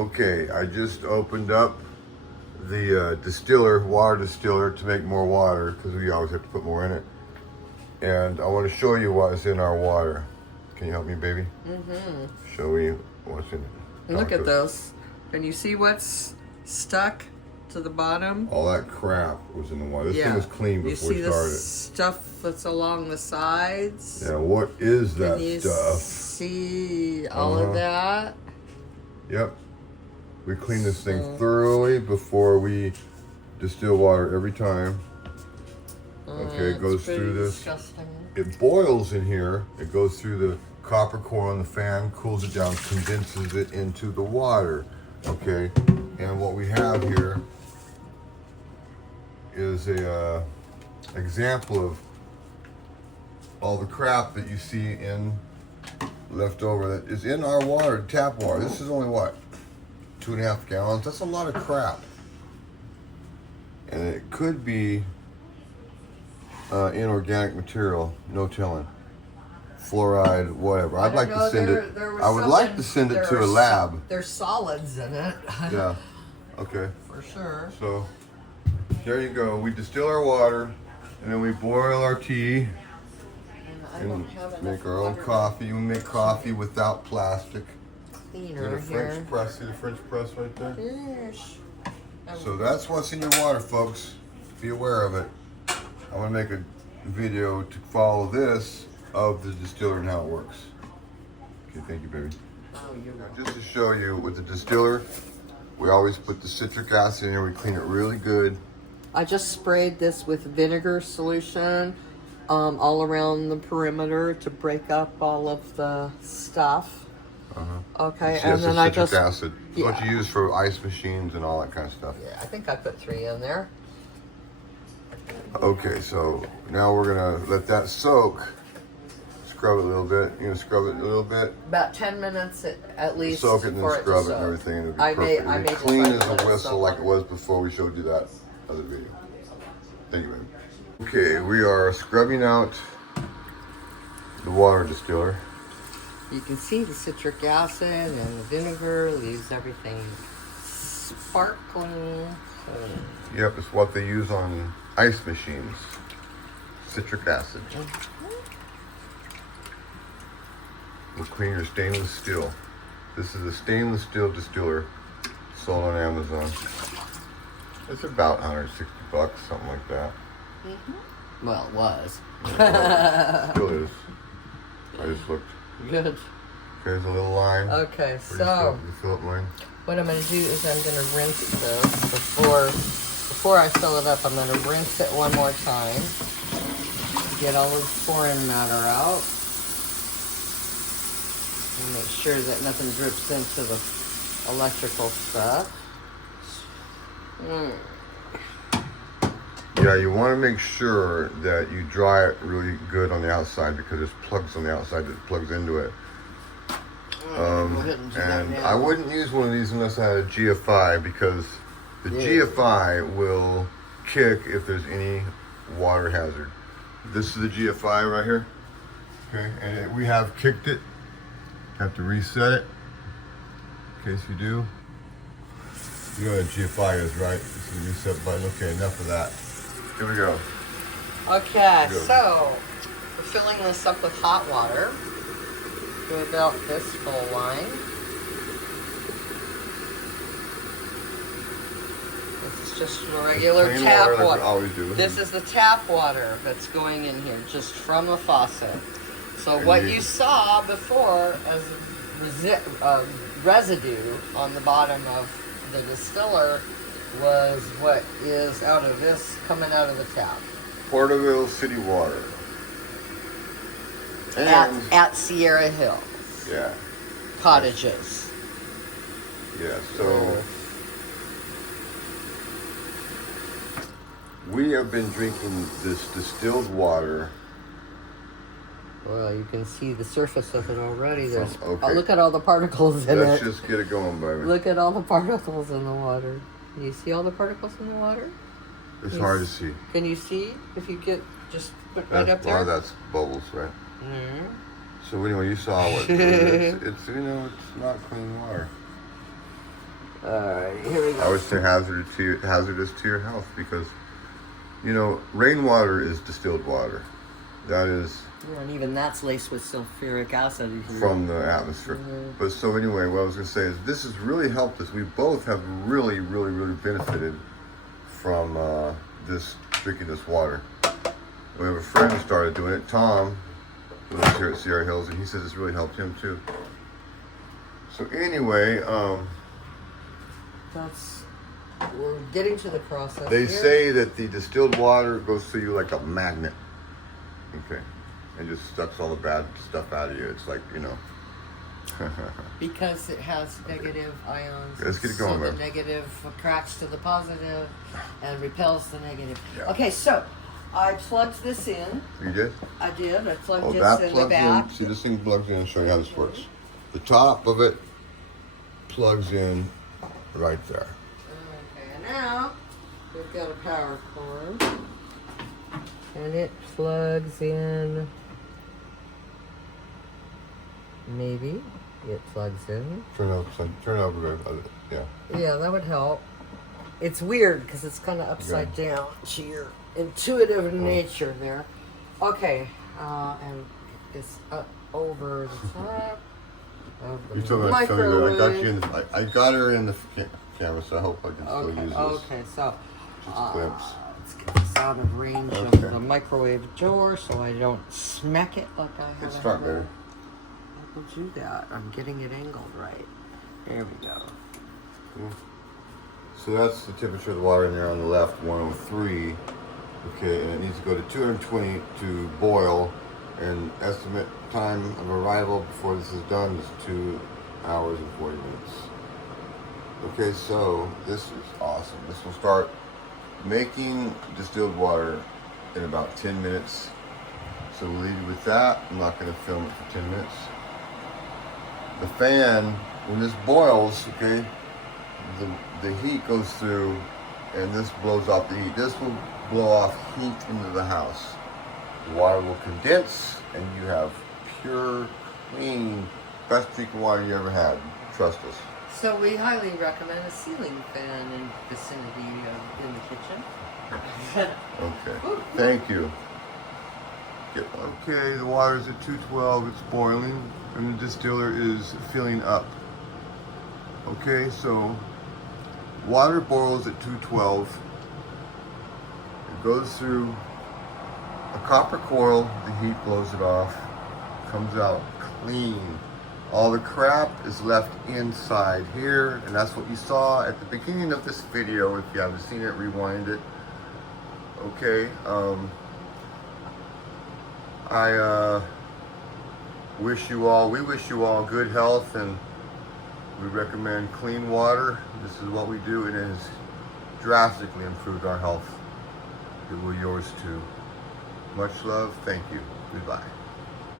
Okay, I just opened up the water distiller to make more water because we always have to put more in it. And I want to show you what's in our water. Can you help me, baby? Mm-hmm. Show you what's in it. Look at this. Can you see what's stuck to the bottom? All that crap was in the water. This thing was clean before we started. You see the stuff that's along the sides? Yeah, what is that Can you stuff? See all of that? Yep. We clean this thing thoroughly before we distill water every time. Okay, it goes through this. Disgusting. It boils in here. It goes through the copper core on the fan, cools it down, condenses it into the water. Okay, and what we have here is a example of all the crap that you see in left over that is in our water, tap water. This is only what, 2.5 gallons? That's a lot of crap. And it could be inorganic material, no telling. Fluoride, whatever. I'd like to send it. I would like to send it to a lab. There's solids in it. Yeah. Okay. For sure. So there you go. We distill our water, and then we boil our tea, and make our own coffee. We make coffee without plastic. Cleaner the French press. See the French press right there? Yes. So that's what's in your water, folks. Be aware of it. I want to make a video to follow this of the distiller and how it works. Okay, thank you, baby. Oh, you're welcome. Just to show you, with the distiller, we always put the citric acid in here. We clean it really good. I just sprayed this with vinegar solution all around the perimeter to break up all of the stuff. Okay, Yes, and then I just acid. It's what you use for ice machines and all that kind of stuff. Yeah, I think I put 3 in there. Okay, so now we're gonna let that soak. Scrub it a little bit. You know, scrub it a little bit. About 10 minutes at least. Soak it and then scrub it and everything. It'll be perfect. I made clean as a whistle like it was before we showed you that other video. Thank you, baby. Okay, we are scrubbing out the water distiller. You can see the citric acid and the vinegar leaves everything sparkling. Yep, it's what they use on ice machines. Citric acid. Will clean your stainless steel. This is a stainless steel distiller sold on Amazon. It's about 160 bucks, something like that. Well, it was. Still is. I just looked. Good. Okay, there's a little line. Okay, You so fill up line. what I'm going to do is I'm going to rinse this before I fill it up. I'm going to rinse it one more time. Get all the foreign matter out. And make sure that nothing drips into the electrical stuff. Yeah, you want to make sure that you dry it really good on the outside because there's plugs on the outside that plugs into it. And I wouldn't use one of these unless I had a GFI because the GFI will kick if there's any water hazard. This is the GFI right here. Okay, and we have kicked it. Have to reset it. In case you do. You know what a GFI is, right? This is the reset button. Okay, enough of that. Here we go. Okay, so we're filling this up with hot water to about this full line. This is just regular tap water. Like we always do. This is the tap water that's going in here, just from the faucet. So what you saw before as residue on the bottom of the distiller was what is out of this, coming out of the tap. Porterville City Water. At Sierra Hills. Yeah. Cottages. Yeah, so we have been drinking this distilled water. Well, you can see the surface of it already. There's Okay. look at all the particles in Let's it. just get it going, baby. Look at all the particles in the water. Can you see all the particles in the water? It's hard to see. Can you see if you get just put right up there? Well, that's bubbles, right? Mm-hmm. So anyway, you saw what it's you know, it's not clean water. Alright, here we I go. would say hazardous to your health because, you know, rainwater is distilled water. That is Yeah, and even that's laced with sulfuric acid. from the atmosphere. But so anyway, what I was going to say is this has really helped us. We both have really benefited from drinking this water. We have a friend who started doing it, Tom, who lives here at Sierra Hills, and he says it's really helped him too. So anyway, we're getting to the process. they here. say that the distilled water goes through you like a magnet. Okay. And just sucks all the bad stuff out of you. It's like, you know. Because it has negative ions. Let's get it going, so the man. negative attracts to the positive and repels the negative. Yeah. Okay, so I plugged this in. You did? I did. I plugged Oh, this that in the plugs back. in. See, this thing plugs in. I'll show you how this works. The top of it plugs in right there. Okay, and now we've got a power cord. And it plugs in. Maybe it plugs in. Turn over. Yeah. Yeah, that would help. It's weird because it's kind of upside down to your intuitive nature there. Okay, and it's up over the top of the You're talking about showing her. I got you microwave. I got her in the camera, so I hope I can still Okay, use this. okay, so Just a glimpse. let's get this out of range of Okay. the microwave door so I don't smack it like I have. Let's start better. I'll do that. I'm getting it angled right. There we go. So that's the temperature of the water in there on the left, 103. Okay, and it needs to go to 220 to boil. And estimate time of arrival before this is done is 2 hours and 40 minutes. Okay, so this is awesome. This will start making distilled water in about 10 minutes. So we'll leave you with that. I'm not going to film it for 10 minutes. The fan, when this boils, okay, the heat goes through and this blows off the heat. This will blow off heat into the house. The water will condense and you have pure, clean, best drinking water you ever had. Trust us. So we highly recommend a ceiling fan in vicinity in the kitchen. Okay, thank you. Okay, the water's at 212, it's boiling, and the distiller is filling up. Okay, so water boils at 212. It goes through a copper coil, the heat blows it off, comes out clean. All the crap is left inside here, and that's what you saw at the beginning of this video. If you haven't seen it, rewind it. Okay, we wish you all good health, and we recommend clean water. This is what we do, and it has drastically improved our health. It will yours too. Much love. Thank you. Goodbye.